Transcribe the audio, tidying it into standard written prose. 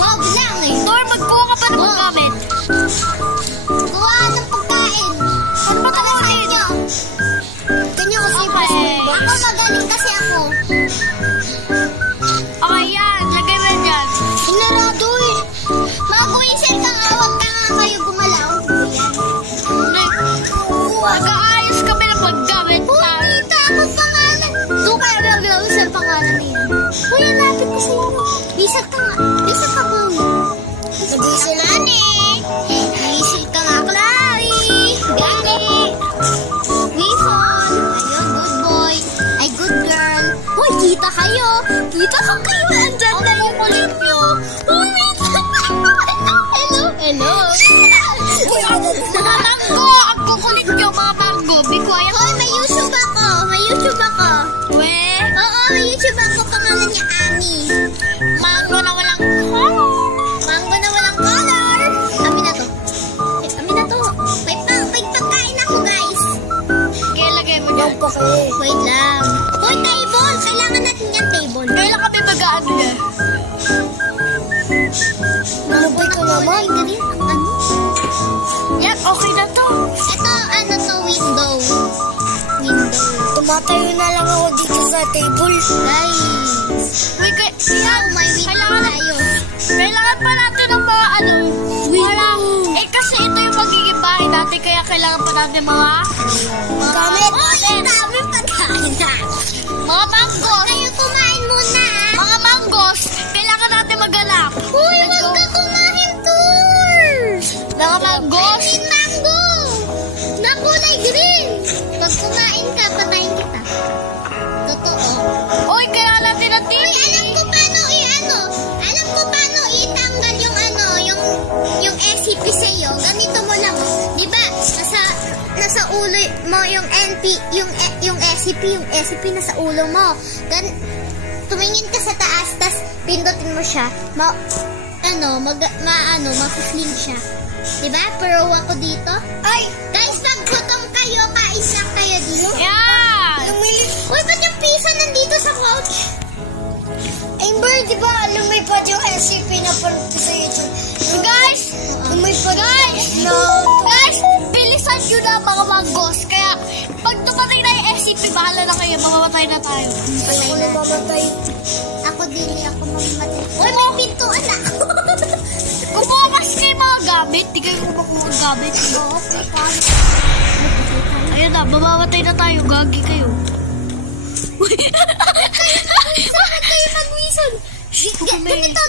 Wag lang eh. Dor, magkuha ka pa ng gamit. Gawa ng pagkain. Ano ba tawarin? Nyo. Ganyan kasi Okay. Ako magaling kasi ako. Okay, yan. Lagay mo yan. Sinarado eh. Mga kuwisil ka nga, huwag ka nga kayo gumalaw. Nag-aayos kami ng paggamit. Kita ako pangalan. Doon kaya naglaw sa pangalan na yan. Uy, hanapin ko sa inyo. Bisa ka nga. Bisa ka mo. Nag-isa Lani. Isil ka nga, Clary. Gani. Wifon. Ayun, good boy. Ay, good girl. Uy, kita kayo. Kita ka kayo. Andyan na yung ulit nyo. Uy, wait. Hello, hello. Mga manggo! Ang kukulit nyo, mga manggo. Be quiet. Hoy, may YouTube ako. May YouTube ako. We, Oo, may YouTube ako. Pangalan niya Ani. mango na walang Mango na walang color. Amin na to. Amin na to. May pagkain ako, guys. Kaya lagay mo dyan. Wait lang. Hoy, table. Kailangan natin yan, table. Kailan kami mag-ano yan? Malubay ko naman. Ano? Yan, okay na to. Ito, ano to, window. Window. Tumatayo na lang ako dito sa table. Guys. Uy, yan, May window kailangan, tayo. kailangan pa natin ng mga ano. Window. Eh, kasi ito yung magiging bahay natin, kaya kailangan pa natin mga Gamit. Uy, ang dami pagkain na. mga manggos. Kayo kumain muna, ah. Mga manggos, kailangan natin magalak. Uy, Let's wag go. ka kumain, Tours! Mga manggos. Green mango! Na kulay green! Pag kumain ka, patayin kita. Totoo. Uy, kailangan natin ng TV. Uy, alam ko paano Alam ko paano itanggal yung yung SCP sa'yo. Ganito mo lang. Diba? Nasa ulo mo yung yung SCP nasa ulo mo. Tumingin ka sa taas, tas pindutin mo siya. Ma-fling siya. Diba? Pero ako dito. Ay! Guys, pag gutom kayo, kain lang kayo dito. Yan. Lumilip! Uy, ba't yung pizza nandito sa couch? Amber, di ba lumipad yung SCP na parang sa YouTube? Guys, Lumipad Guys! na... guys, bilisan nyo na mga manggos. Kaya, pag tumatay na yung SCP, bahala na kayo. Mamamatay na tayo. Ako na mamatay. Ako din, ako mamamatay. Uy, may pintuan ako. Kumuha kasi kayo mga gamit. Di kayo kumuha ng gamit. Oo, paano? Ayun na, mamamatay na tayo. Gagi kayo. Saan kayo mag-whistle? Ganito,